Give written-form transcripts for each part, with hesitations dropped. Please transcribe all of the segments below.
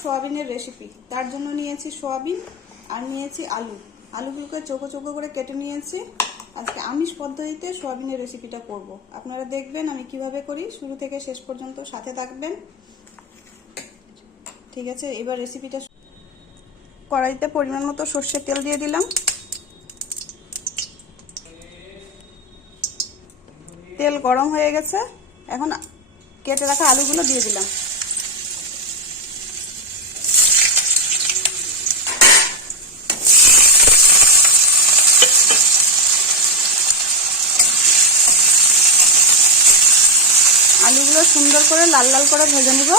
সোয়াবিনের রেসিপি। তার জন্য নিয়েছি সোয়াবিন আর নিয়েছি আলু। আলুগুলোকে চৌকো চৌকো করে কেটে নিয়েছি। আজকে আমিষ পদ্ধতিতে সোয়াবিনের রেসিপিটা করব। আপনারা দেখবেন আমি কিভাবে করি, শুরু থেকে শেষ পর্যন্ত সাথে থাকবেন। ঠিক আছে, এবার রেসিপিটা। কড়াইতে পরিমাণ মতো সর্ষের তেল দিয়ে দিলাম। তেল গরম হয়ে গেছে, এখন কেটে রাখা আলুগুলো দিয়ে দিলাম। আলুগুলো সুন্দর করে লাল লাল করে ভেজে নিব।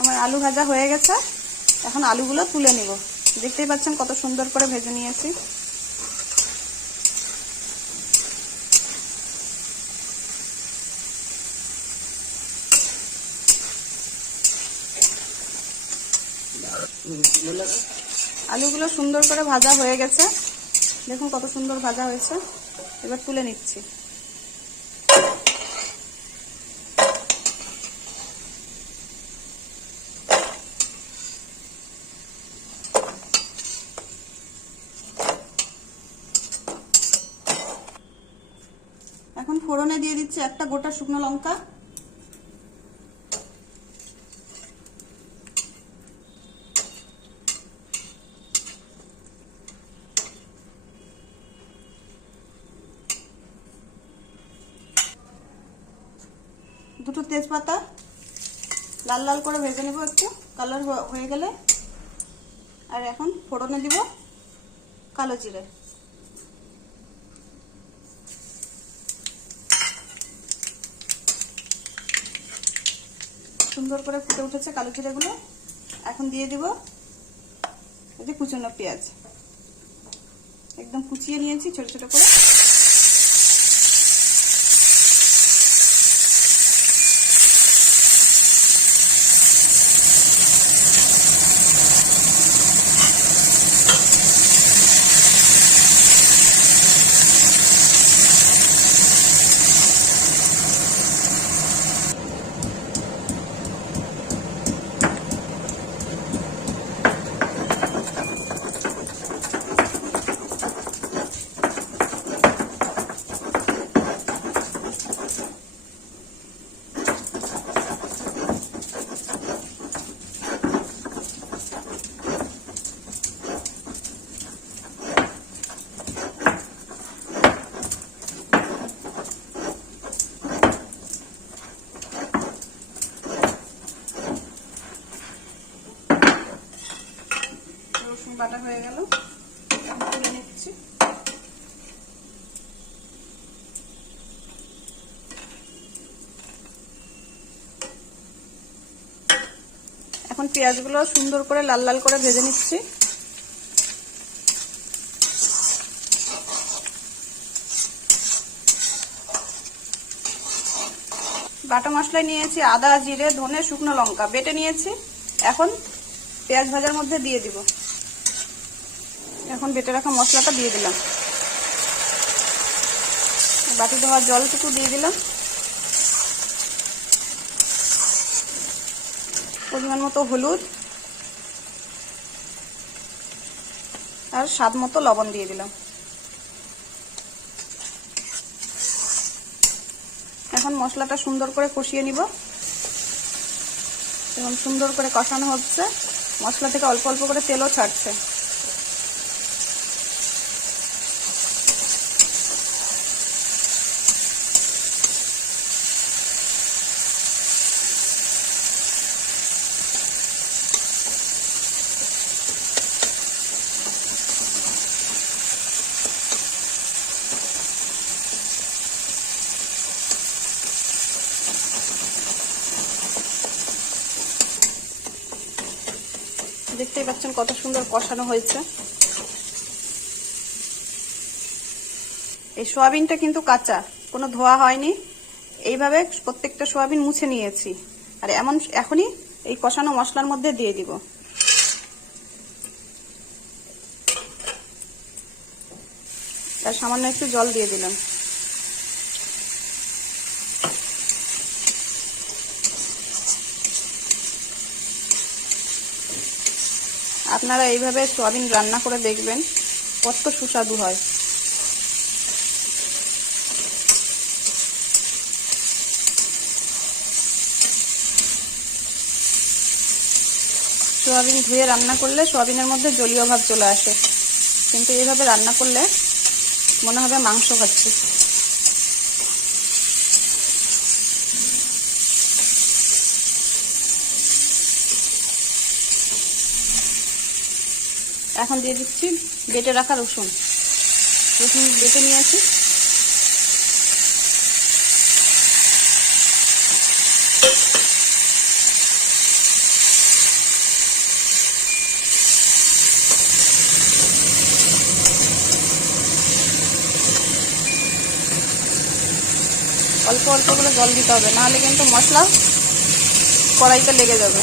আমার আলু ভাজা হয়ে গেছে, এখন আলুগুলো তুলে নিব। দেখতেই পাচ্ছেন কত সুন্দর করে ভেজে নিয়েছি। আলুগুলো সুন্দর করে ভাজা হয়ে গেছে, দেখুন কত সুন্দর ভাজা হয়েছে। এবার তুলে নিচ্ছি। এখন ফোড়নে দিয়ে দিচ্ছি একটা গোটা শুকনো লঙ্কা, দুটো তেজপাতা লাল লাল করে ভেজে নেব একটু কালার হয়ে গেলে। আর এখন ফোড়নে দিব কালো জিরে। সুন্দর করে ফুটে উঠেছে কালো জিরেগুলো। এখন দিয়ে দিব এই যে কুচানো পেঁয়াজ, একদম কুচিয়ে নিয়েছি ছোট ছোট করে। বাটা হয়ে গেল, তুলে নিচ্ছি। এখন পেঁয়াজগুলো সুন্দর করে লাল লাল করে ভেজে নিচ্ছি। বাটা মশলায় নিয়েছি আদা, জিরে, ধনে, শুকনো লঙ্কা বেটে নিয়েছি। এখন পেঁয়াজ ভাজার মধ্যে দিয়ে দিব। এখন বেটে রাখা মশলাটা দিয়ে দিলাম। বাটি ধোয়া জলটুকু দিয়ে দিলাম। পরিমাণ মতো হলুদ আর স্বাদ মতো লবণ দিয়ে দিলাম। এখন মশলাটা সুন্দর করে কষিয়ে নিব। এখন সুন্দর করে কষানো হচ্ছে, মশলা থেকে অল্প অল্প করে তেলও ছাড়ছে। দেখতেই পাচ্ছেন কত সুন্দর কষানো হয়েছে। এই সোয়াবিনটা কিন্তু কাঁচা, কোনো ধোয়া হয়নি। এইভাবে প্রত্যেকটা সোয়াবিন মুছে নিয়েছি। আর এখনই এই কষানো মশলার মধ্যে দিয়ে দিব। আর সামান্য একটু জল দিয়ে দিলাম। আপনারা এইভাবে সোয়াবিন রান্না করে দেখবেন, কত সুস্বাদু হয়। সোয়াবিন ধুয়ে রান্না করলে সোয়াবিনের মধ্যে জলীয় ভাব চলে আসে, কিন্তু এইভাবে রান্না করলে মনে হবে মাংস খাচ্ছি। এখন দিয়ে দিচ্ছি বেটে রাখা রসুন। রসুন বেটে নিয়েছি। অল্প অল্প করে জল দিতে হবে, নাহলে কিন্তু মশলা কড়াইতে লেগে যাবে।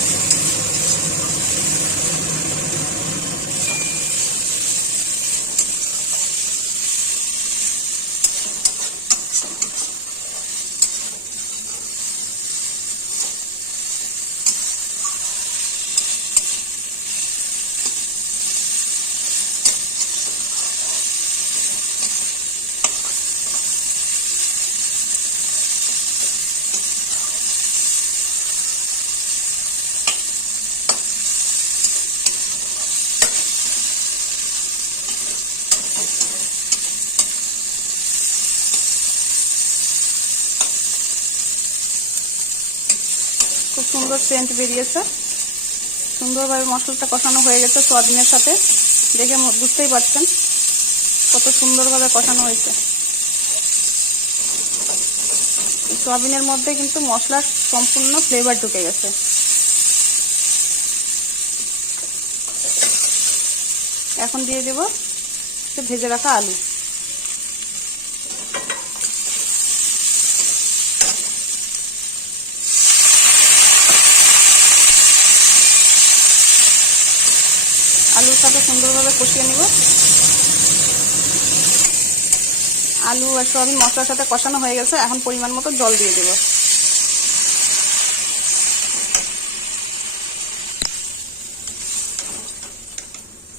খুব সুন্দর সেন্ট বেরিয়েছে। সুন্দরভাবে মশলাটা কষানো হয়ে গেছে সোয়াবিনের সাথে। দেখে বুঝতেই পারছেন কত সুন্দরভাবে কষানো হয়েছে। সোয়াবিনের মধ্যে কিন্তু মশলার সম্পূর্ণ ফ্লেভার ঢুকে গেছে। এখন দিয়ে দেব ভেজে রাখা আলু। আলুর সাথে সুন্দরভাবে কষিয়ে নিব। আলু আর সোয়াবিন মশলার সাথে কষানো হয়ে গেছে। এখন পরিমাণ মতো জল দিয়ে দেব।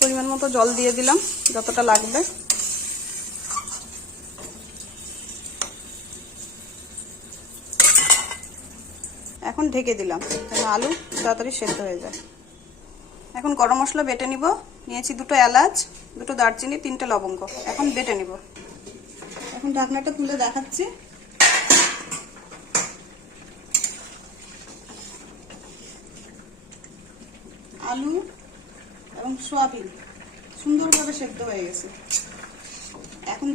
পরিমাণ মতো জল দিয়ে দিলাম, যতটা লাগবে। এখন ঢেকে দিলাম যেন আলু তাড়াতাড়ি সেদ্ধ হয়ে যায়। এখন গরম মশলা বেটে নিব। নিয়েছি 2টো এলাচ, 2টো দারচিনি, 3টে লবঙ্গ। এখন বেটে নিব। এখন ঢাকনাটা তুলে দেখাচ্ছি। আলু এবং সোয়াবিন সুন্দরভাবে সেদ্ধ হয়ে গেছে। এখন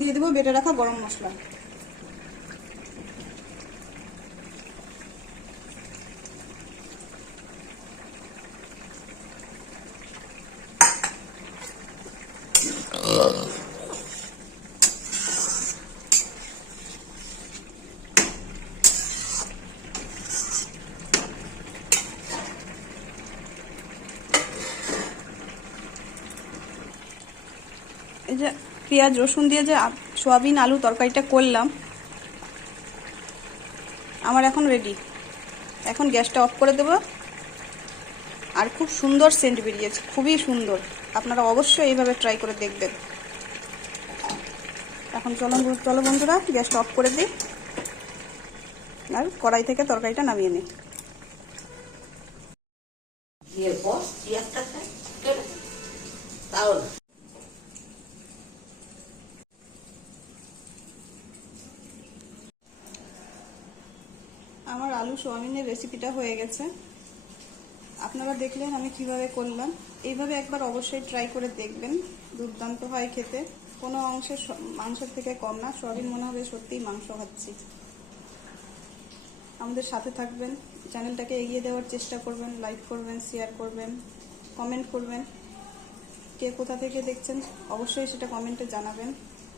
দিয়ে দিব বেটে রাখা গরম মশলা। এই যে পেঁয়াজ রসুন দিয়ে যে সোয়াবিন আলু তরকারিটা করলাম, আমার এখন রেডি। এখন গ্যাসটা অফ করে দেব। আর খুব সুন্দর সেন্ট বেরিয়েছে, খুবই সুন্দর। আপনারা অবশ্যই এইভাবে ট্রাই করে দেখবেন। এখন চলো বন্ধুরা, গ্যাসটা অফ করে দিই আর কড়াই থেকে তরকারিটা নামিয়ে নিই। আমার আলু সোয়াবিনের রেসিপিটা হয়ে গেছে। আপনারা দেখলেন আমি কিভাবে করলাম। এইভাবে একবার অবশ্যই ট্রাই করে দেখবেন। দুর্দান্ত হয় খেতে, কোনো অংশে মাংসের থেকে কম না। সোয়াবিন মনে হবে সত্যিই মাংস খাচ্ছি। আমাদের সাথে থাকবেন, চ্যানেলটাকে এগিয়ে দেওয়ার চেষ্টা করবেন, লাইক করবেন, শেয়ার করবেন, কমেন্ট করবেন। কে কোথা থেকে দেখছেন অবশ্যই সেটা কমেন্টে জানাবেন,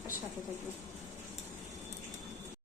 আর সাথে থাকবেন।